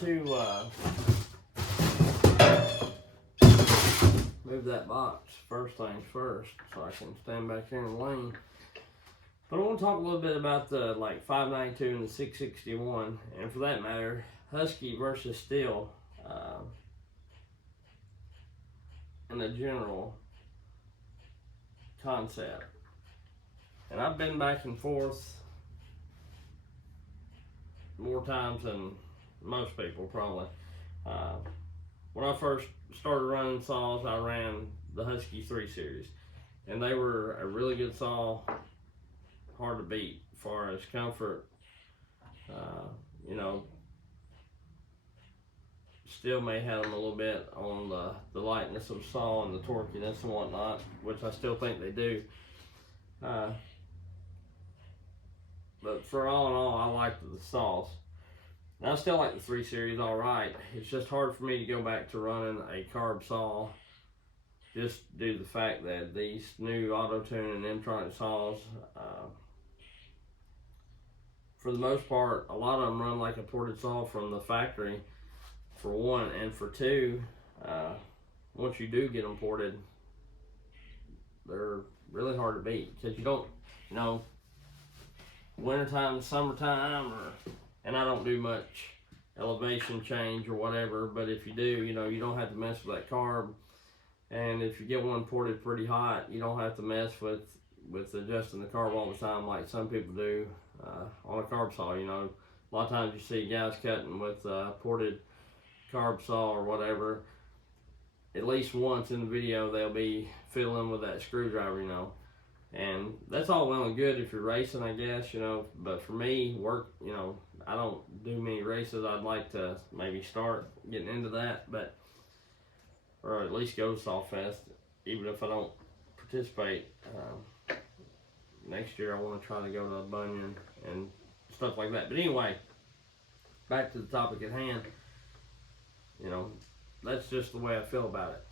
to move that box first things first so I can stand back here in the lane. But I want to talk a little bit about the 592 and the 661, and for that matter, Husky versus Stihl, in a general concept. And I've been back and forth more times than most people probably. When I first started running saws, I ran the Husky 3 series, and they were a really good saw, hard to beat as far as comfort. You know, Stihl may have them a little bit on the lightness of the saw and the torquiness and whatnot, which I still think they do. But for all in all, I like the saws. And I still like the 3 series all right. It's just hard for me to go back to running a carb saw, just due to the fact that these new auto-tune and M-tronic saws, for the most part, a lot of them run like a ported saw from the factory, for one, and for two, once you do get them ported, they're really hard to beat, because you don't, you know, wintertime, summertime, and I don't do much elevation change or whatever, but if you do, you know, you don't have to mess with that carb. And if you get one ported pretty hot, you don't have to mess with adjusting the carb all the time like some people do on a carb saw. You know, a lot of times you see guys cutting with ported carb saw or whatever. At least once in the video, they'll be fiddling with that screwdriver, you know. And that's all well and good if you're racing, I guess, you know. But for me, you know, I don't do many races. I'd like to maybe start getting into that, but or at least go to Sawfest, even if I don't participate. Next year I want to try to go to Bunyan and stuff like that. But anyway, back to the topic at hand. You know, that's just the way I feel about it.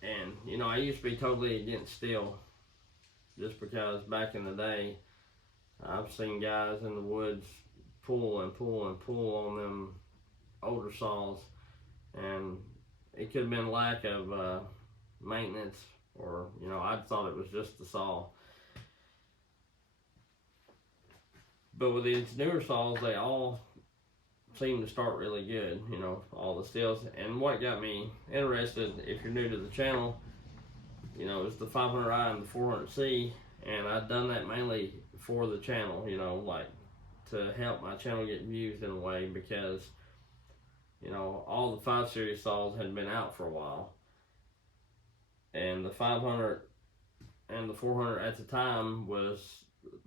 And, you know, I used to be totally against Stihl, just because back in the day, I've seen guys in the woods pull and pull and pull on them older saws, and it could have been lack of maintenance, or, you know, I thought it was just the saw. But with these newer saws, they all seem to start really good, you know, all the Stihls. And what got me interested, if you're new to the channel, you know, is the 500i and the 400C, and I've done that mainly for the channel, you know, like to help my channel get views in a way, because, you know, all the 5 series saws had been out for a while, and the 500 and the 400 at the time was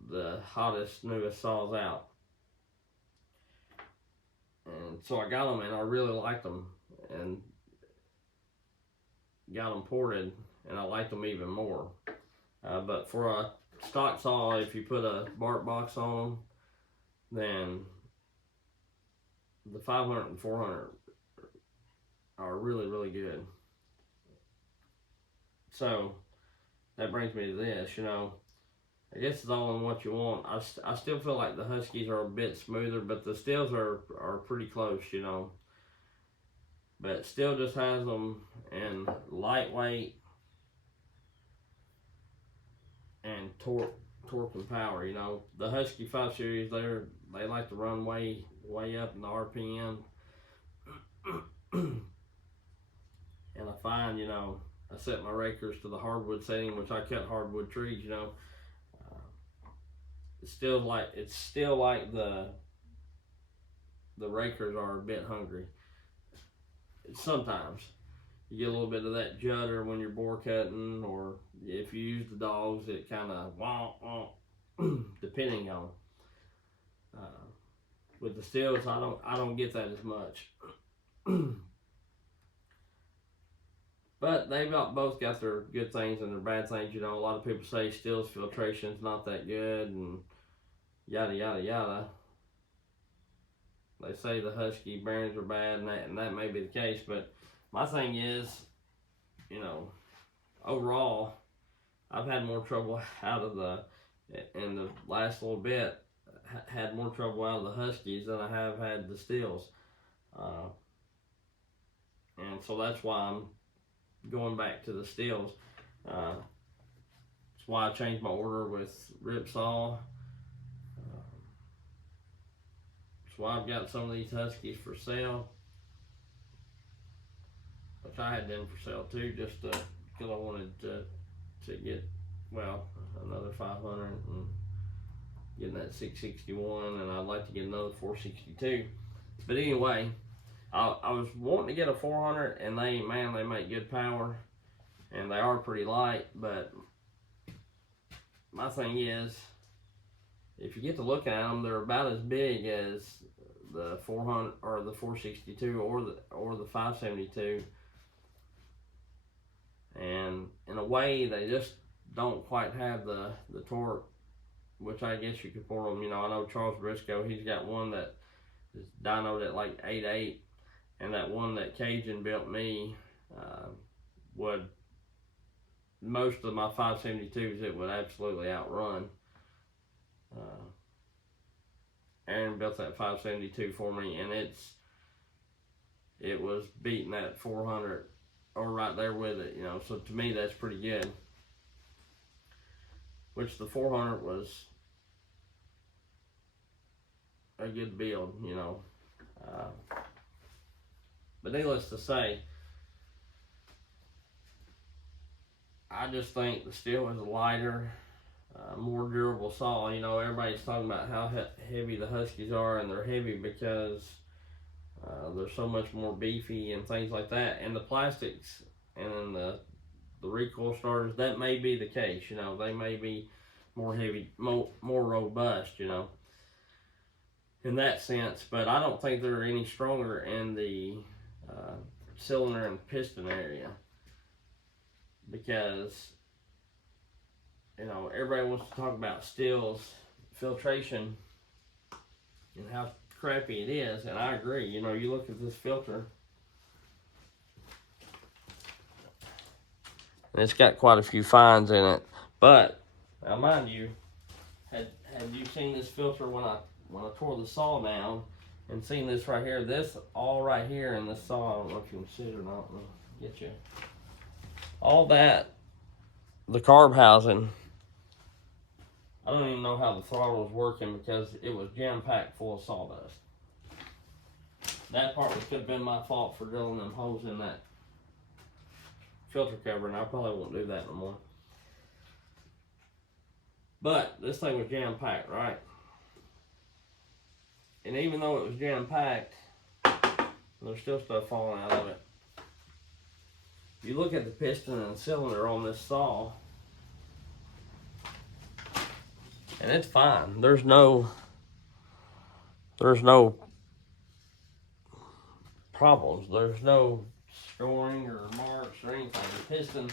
the hottest, newest saws out. And so I got them, and I really liked them, and got them ported, and I liked them even more. But for a stock saw, if you put a bark box on them, then the 500 and 400 are really, really good. So that brings me to this, you know, I guess it's all in what you want. I still feel like the Huskies are a bit smoother, but the Stihls are pretty close, you know. But Stihl just has them in lightweight and torque and power, you know. The Husky 5 series, they like to run way up in the RPM. And I find, you know, I set my rakers to the hardwood setting, which I cut hardwood trees, you know. It's still like the rakers are a bit hungry. Sometimes you get a little bit of that judder when you're bore cutting, or if you use the dogs, it kind of wah, depending on. With the Stihls, I don't get that as much. But they've both got their good things and their bad things. You know, a lot of people say Stihl's filtration's not that good, and yada yada yada. They say the Husky bearings are bad, and that may be the case. But my thing is, you know, overall, I've had more trouble in the last little bit had more trouble out of the Huskies than I have had the Stihls. And so that's why I'm going back to the Stihls. That's why I changed my order with Ripsaw. That's why I've got some of these Huskies for sale, which I had them for sale too, just because I wanted to get, well, another 500 and getting that 661, and I'd like to get another 462. But anyway, I was wanting to get a 400, and they make good power, and they are pretty light. But my thing is, if you get to looking at them, they're about as big as the 400 or the 462 or the 572, and in a way they just don't quite have the torque, which I guess you could pour them. You know, I know Charles Briscoe, he's got one that is dynoed at like 8.8, and that one that Cajun built me would, most of my 572s, it would absolutely outrun. Aaron built that 572 for me, and it was beating that 400 or right there with it, you know. So to me, that's pretty good. Which the 400 was a good build, you know. But needless to say, I just think the Stihl is a lighter, more durable saw. You know, everybody's talking about how heavy the Huskies are, and they're heavy because they're so much more beefy and things like that. And the plastics and the recoil starters, that may be the case. You know, they may be more heavy, more robust, you know, in that sense. But I don't think they're any stronger in the cylinder and piston area, because, you know, everybody wants to talk about Stihl's filtration and how crappy it is, and I agree. You know, you look at this filter, and it's got quite a few fines in it. But now, mind you, had you seen this filter when I tore the saw down, and seen this right here, this all right here in this saw, I don't know if you can see it or not. I'll get you all that, the carb housing. I don't even know how the throttle was working because it was jam-packed full of sawdust. That part could have been my fault for drilling them holes in that filter cover, and I probably won't do that no more. But this thing was jam-packed, right? And even though it was jam-packed, there's still stuff falling out of it. You look at the piston and cylinder on this saw, and it's fine. There's no problems. There's no scoring or marks or anything. The piston,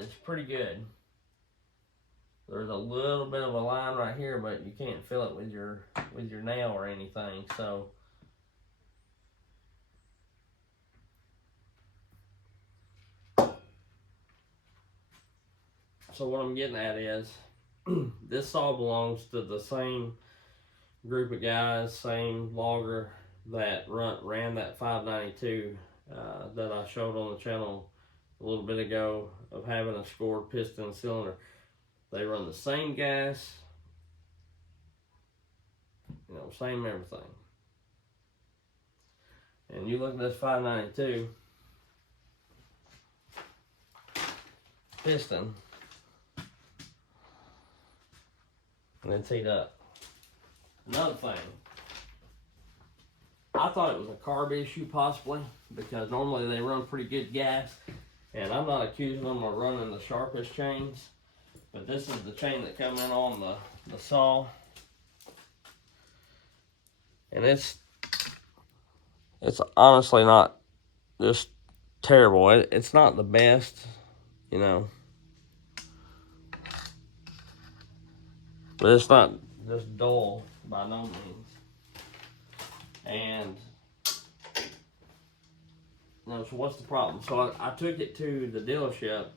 is pretty good. There's a little bit of a line right here, but you can't feel it with your nail or anything. So what I'm getting at is, this saw belongs to the same group of guys, same logger that ran that 592 that I showed on the channel a little bit ago, of having a scored piston and cylinder. They run the same gas, you know, same everything. And you look at this 592 piston, and it's heat up. Another thing, I thought it was a carb issue possibly, because normally they run pretty good gas, and I'm not accusing them of running the sharpest chains, but this is the chain that come in on the saw, and it's honestly not just terrible. It's not the best, you know, but it's not just dull by no means. And No, so what's the problem? So I took it to the dealership,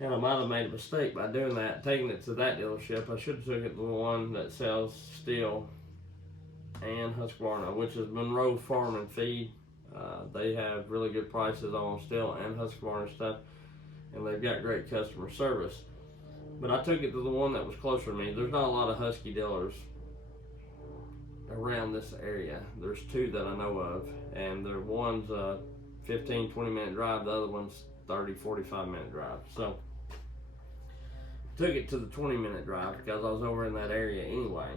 and I might have made a mistake by doing that, taking it to that dealership. I should have took it to the one that sells Stihl and Husqvarna, which is Monroe Farm and Feed. They have really good prices on Stihl and Husqvarna stuff, and they've got great customer service. But I took it to the one that was closer to me. There's not a lot of Husky dealers around this area. There's two that I know of, and the one's a 15-20 minute drive, the other one's 30-45 minute drive. So took it to the 20-minute drive because I was over in that area anyway.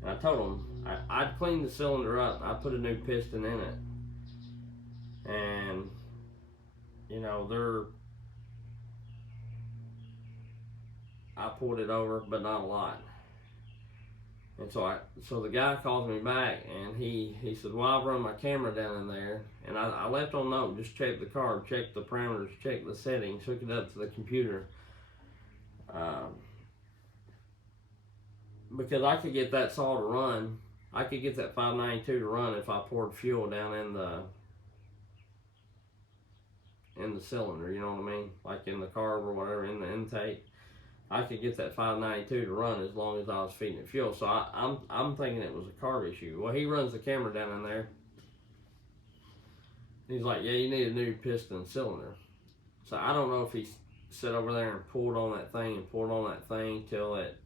And I told them I'd cleaned the cylinder up. I put a new piston in it, and you know I pulled it over, but not a lot. And so the guy calls me back, and he said, well, I've run my camera down in there, and I left on note, just check the card, check the parameters, check the settings, hook it up to the computer, because I could get that saw to run. I could get that 592 to run if I poured fuel down in the cylinder, you know what I mean, like in the carb or whatever, in the intake. I could get that 592 to run as long as I was feeding it fuel. So I'm thinking it was a carb issue. Well, he runs the camera down in there. He's like, yeah, you need a new piston cylinder. So I don't know if he sat over there and pulled on that thing till it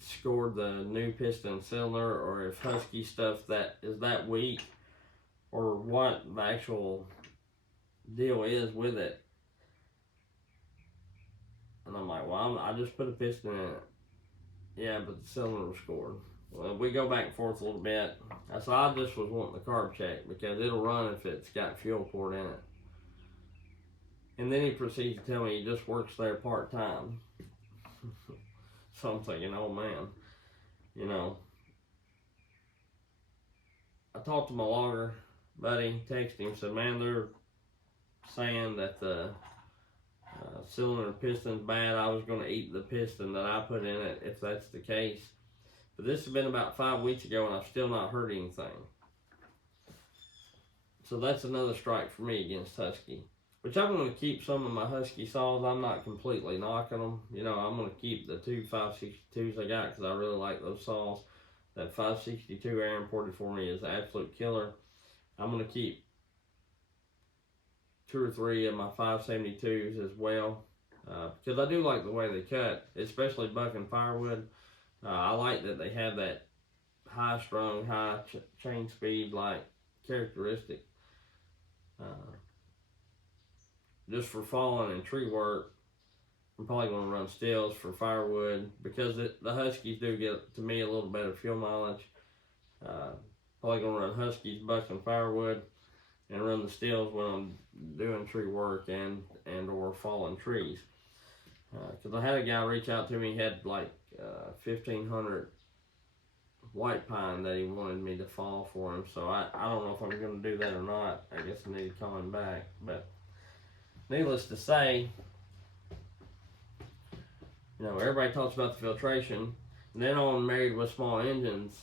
scored the new piston cylinder, or if Husky stuff that is that weak, or what the actual deal is with it. And I'm like, well, I just put a piston in it. Yeah, but the cylinder was scored. Well, we go back and forth a little bit. So I just was wanting the carb check, because it'll run if it's got fuel poured in it. And then he proceeds to tell me he just works there part-time. So I'm thinking, oh man, you know. I talked to my logger buddy, texted him, said, man, they're saying that the cylinder piston's bad. I was going to eat the piston that I put in it if that's the case. But this has been about 5 weeks ago, and I've still not heard anything. So that's another strike for me against Husky. Which I'm going to keep some of my Husky saws. I'm not completely knocking them. You know, I'm going to keep the two 562s I got because I really like those saws. That 562 Air imported for me is an absolute killer. I'm going to keep 2 or 3 of my 572s as well, because I do like the way they cut, especially bucking firewood. I like that they have that high strung, high chain speed like characteristic. Just for falling and tree work, I'm probably going to run Stihls for firewood, because the Huskies do get, to me, a little better fuel mileage. Probably going to run Huskies bucking firewood, and run the Stihls when I'm doing tree work and or falling trees. Because I had a guy reach out to me, he had like 1,500 white pine that he wanted me to fall for him. So I don't know if I'm going to do that or not. I guess I need to call him back. But needless to say, you know, everybody talks about the filtration. And then on Married with Small Engines,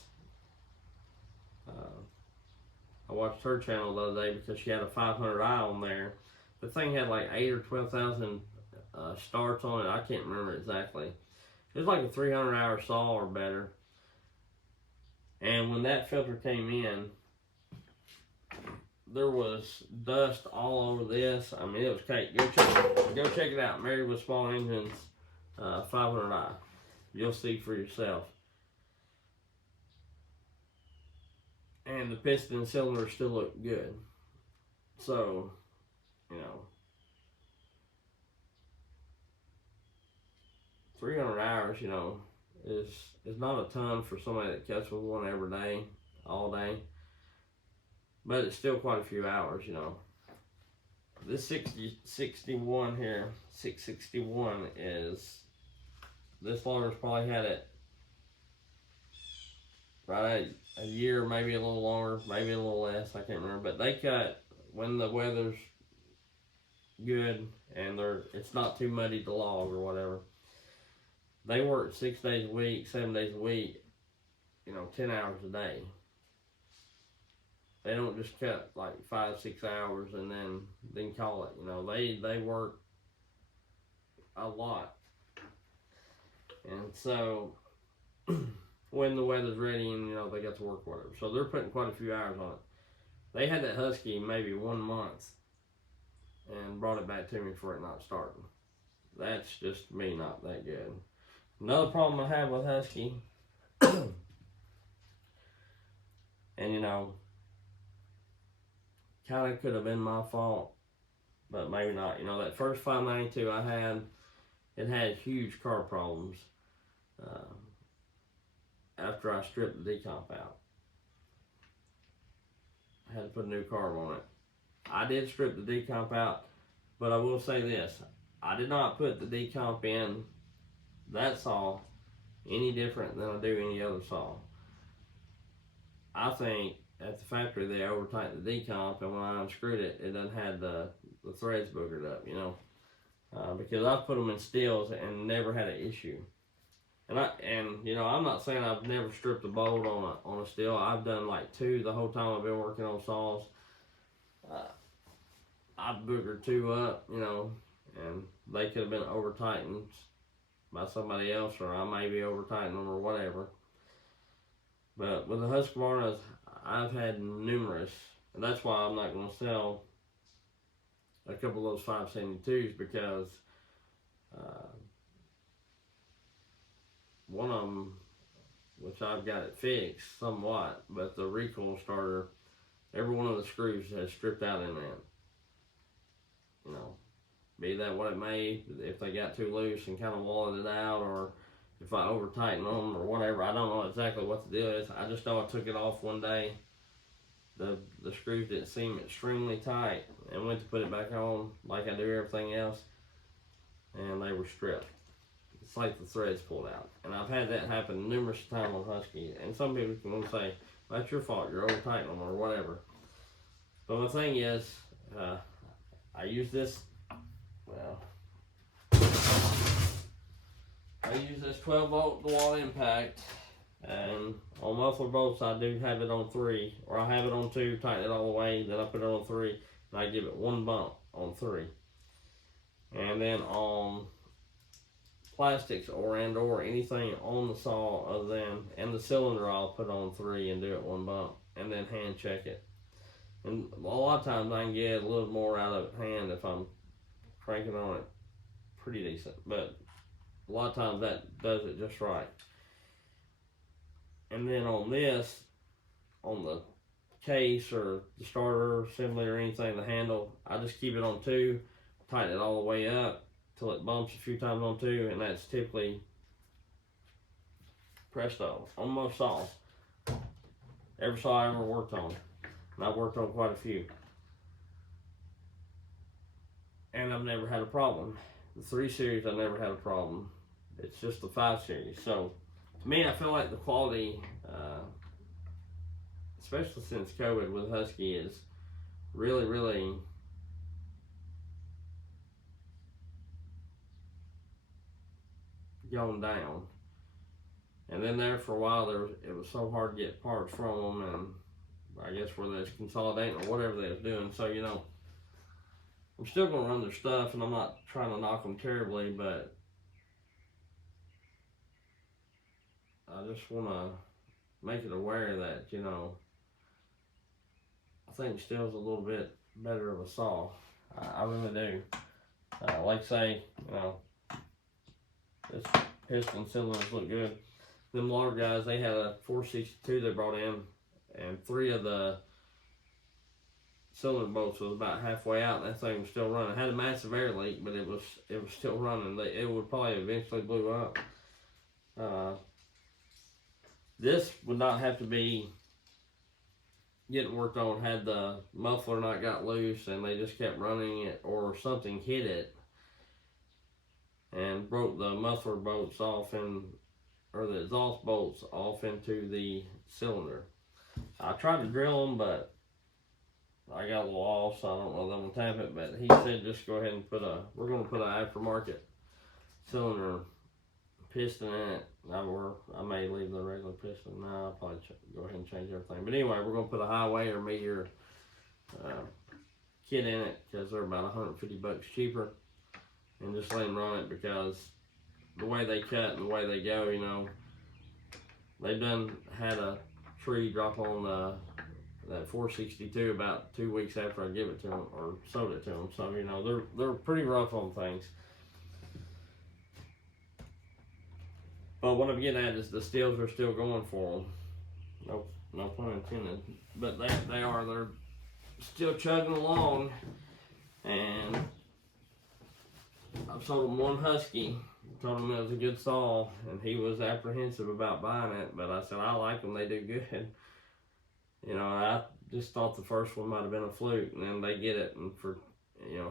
I watched her channel the other day because she had a 500i on there. The thing had like 8,000 or 12,000 starts on it. I can't remember exactly. It was like a 300-hour saw or better. And when that filter came in, there was dust all over this. I mean, it was cake. Go check it out. Married with Small Engines, 500i. You'll see for yourself. And the piston and cylinder still look good. So, you know, 300 hours, you know, is not a ton for somebody that cuts with one every day, all day. But it's still quite a few hours, you know. This 61 here, 661 is, this logger's probably had it right a year, maybe a little longer, maybe a little less, I can't remember. But they cut when the weather's good and it's not too muddy to log or whatever. They work 6 days a week, 7 days a week, you know, 10 hours a day. They don't just cut like 5-6 hours and then call it. You know, they work a lot, and so when the weather's ready and you know they got to work whatever, so they're putting quite a few hours on it. They had that Husky maybe 1 month and brought it back to me for it not starting. That's just me not that good. Another problem I have with Husky, and you know, kind of could have been my fault, but maybe not. You know, that first 592 I had, it had huge car problems after I stripped the decomp out. I had to put a new carb on it. I did strip the decomp out, but I will say this. I did not put the decomp in that saw any different than I do any other saw. I think at the factory they over tightened the decomp, and when I unscrewed it, it done had the threads boogered up, you know, because I've put them in Stihls and never had an issue. And you know, I'm not saying I've never stripped a bolt on a Stihl. I've done like 2 the whole time I've been working on saws. I've boogered 2 up, you know, and they could have been over tightened by somebody else, or I may be over tightening them or whatever. But with the Husqvarnas, I've had numerous, and that's why I'm not going to sell a couple of those 572s, because one of them, which I've got it fixed somewhat, but the recoil starter, every one of the screws has stripped out in that. You know, be that what it may, if they got too loose and kind of walled it out, or if I over tighten them or whatever. I don't know exactly what the deal is. I just know I took it off one day. The screws didn't seem extremely tight, and went to put it back on like I do everything else, and they were stripped. It's like the threads pulled out. And I've had that happen numerous times on Husky, and some people can say, that's your fault, you're over tightening them or whatever. But the thing is, I use this, well, I use this 12 volt wall impact, and on muffler bolts I do have it on 3, or I have it on 2, tighten it all the way, then I put it on 3, and I give it 1 bump on 3. And then on plastics or anything on the saw other than, and the cylinder, I'll put on 3 and do it 1 bump, and then hand check it. And a lot of times I can get a little more out of hand if I'm cranking on it pretty decent, but a lot of times that does it just right. And then on this, on the case or the starter assembly or anything, the handle, I just keep it on 2, tighten it all the way up till it bumps a few times on 2, and that's typically presto on most saws. Every saw I ever worked on, and I've worked on quite a few, and I've never had a problem. The 3 series, I never had a problem. It's just the 5 series. So to me, I feel like the quality, especially since COVID with Husky, is really, really going down. And then there for a while, it was so hard to get parts from them, and I guess where they was consolidating or whatever they was doing. So, you know, I'm still going to run their stuff, and I'm not trying to knock them terribly, but I just want to make it aware that, you know, I think Stihl's a little bit better of a saw. I really do. Like say, you know, this piston cylinders look good. Them water guys, they had a 462 they brought in, and 3 of the cylinder bolts was about halfway out, and that thing was still running. It had a massive air leak, but it was still running. It would probably eventually blew up. This would not have to be getting worked on had the muffler not got loose and they just kept running it, or something hit it and broke the muffler bolts off, or the exhaust bolts off into the cylinder. I tried to drill them, but I got a little off, so I don't know that I'm gonna tap it. But he said just go ahead and we're gonna put an aftermarket cylinder piston in it. I may leave the regular piston. No, I'll probably go ahead and change everything. But anyway, we're gonna put a highway or meteor kit in it because they're about 150 bucks cheaper, and just let them run it because the way they cut and the way they go, you know, they've had a tree drop on that 462 about 2 weeks after I give it to them or sold it to them. So you know they're pretty rough on things. But what I'm getting at is the Stihls are still going for them. No pun intended. But they're still chugging along. And I've sold him one Husky. Told him it was a good stall, and he was apprehensive about buying it. But I said I like them; they do good. You know, I just thought the first one might have been a fluke, and then they get it and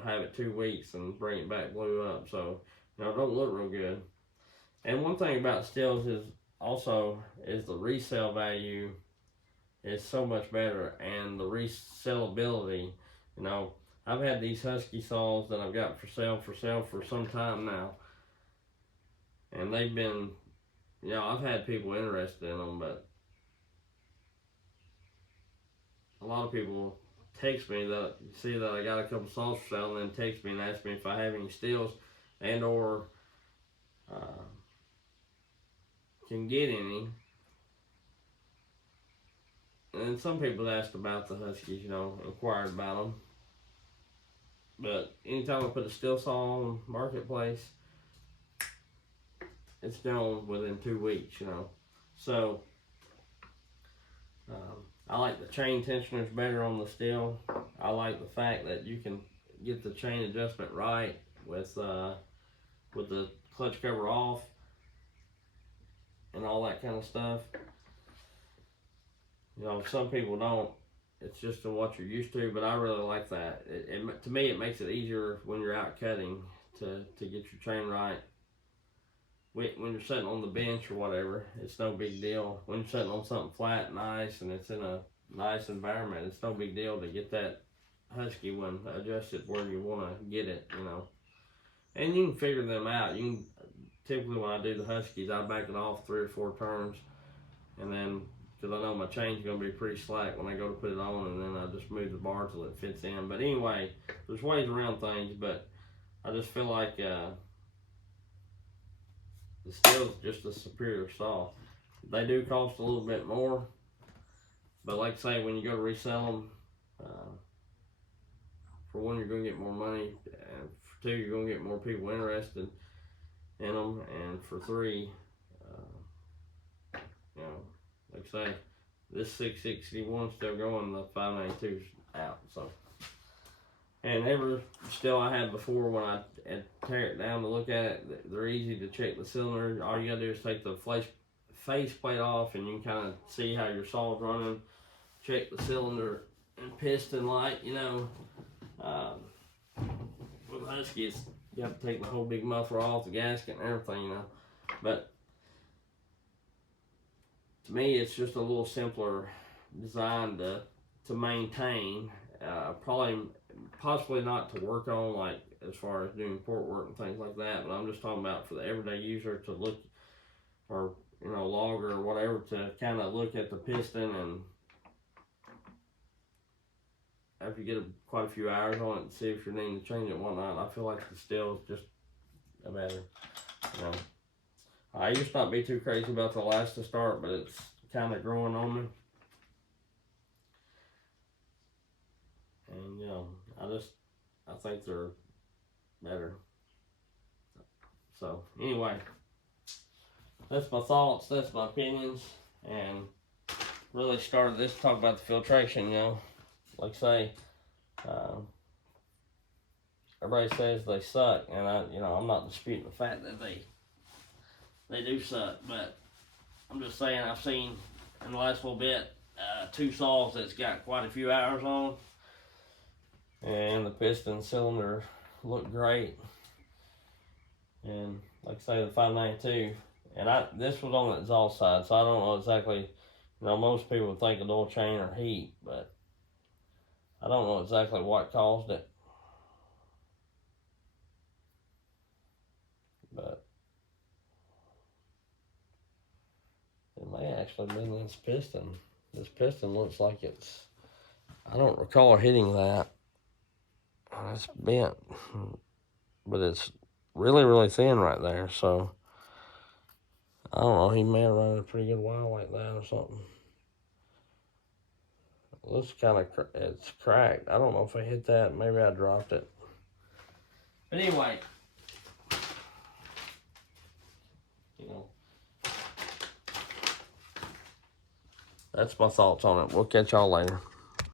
have it 2 weeks and bring it back blew up. So you know, it don't look real good. And one thing about Stihls is the resale value is so much better, and the resellability. You know, I've had these Husky saws that I've got for sale for some time now, and they've been, I've had people interested in them, but a lot of people text me that see that I got a couple saws for sale, and then text me and ask me if I have any Stihls and or can get any. And some people asked about the Huskies, inquired about them. But anytime I put a Stihl saw on Marketplace, it's gone within 2 weeks, So, I like the chain tensioners better on the Stihl. I like the fact that you can get the chain adjustment right with the clutch cover off and all that kind of stuff. Some people don't. It's just what you're used to, but I really like that. To me, it makes it easier when you're out cutting to get your chain right. When you're sitting on the bench or whatever, it's no big deal. When you're sitting on something flat and nice and it's in a nice environment, it's no big deal to get that Husky one adjusted where you want to get it, And you can figure them out. Typically when I do the Huskies, I back it off 3 or 4 turns, and then because I know my chain's going to be pretty slack when I go to put it on, and then I just move the bar till it fits in. But anyway, there's ways around things, but I just feel like the Stihl's just a superior saw. They do cost a little bit more, but like I say, when you go to resell them, for one, you're going to get more money, and for two, you're going to get more people interested in them, and for three, like I say, this 661's still going, the 592's out. So, and every Stihl I had before, when I tear it down to look at it, they're easy to check the cylinder. All you gotta do is take the face plate off, and you can kind of see how your saw's running. Check the cylinder and piston light. With Huskies, you have to take the whole big muffler off, the gasket and everything, But to me, it's just a little simpler design to maintain. Possibly not to work on, like as far as doing port work and things like that. But I'm just talking about for the everyday user to look, or logger or whatever, to kind of look at the piston, and after you get quite a few hours on it and see if you're needing to change it and whatnot, I feel like the Stihl is just a better. I used to not be too crazy about the last to start, but it's kind of growing on me. And, I think they're better. So, anyway, that's my thoughts, that's my opinions, and really started this to talk about the filtration, Like I say, everybody says they suck, and I'm not disputing the fact that they do suck, but I'm just saying I've seen in the last little bit 2 saws that's got quite a few hours on, and the piston cylinder look great. And like I say, the 592, and this was on the exhaust side, so I don't know exactly. Most people would think an oil chain or heat, but I don't know exactly what caused it. But actually been this piston. This piston looks like it's, I don't recall hitting that. It's bent, but it's really, really thin right there. So, I don't know, he may have run it a pretty good while like that or something. It looks kind of, it's cracked. I don't know if I hit that. Maybe I dropped it. But anyway, you know, that's my thoughts on it. We'll catch y'all later.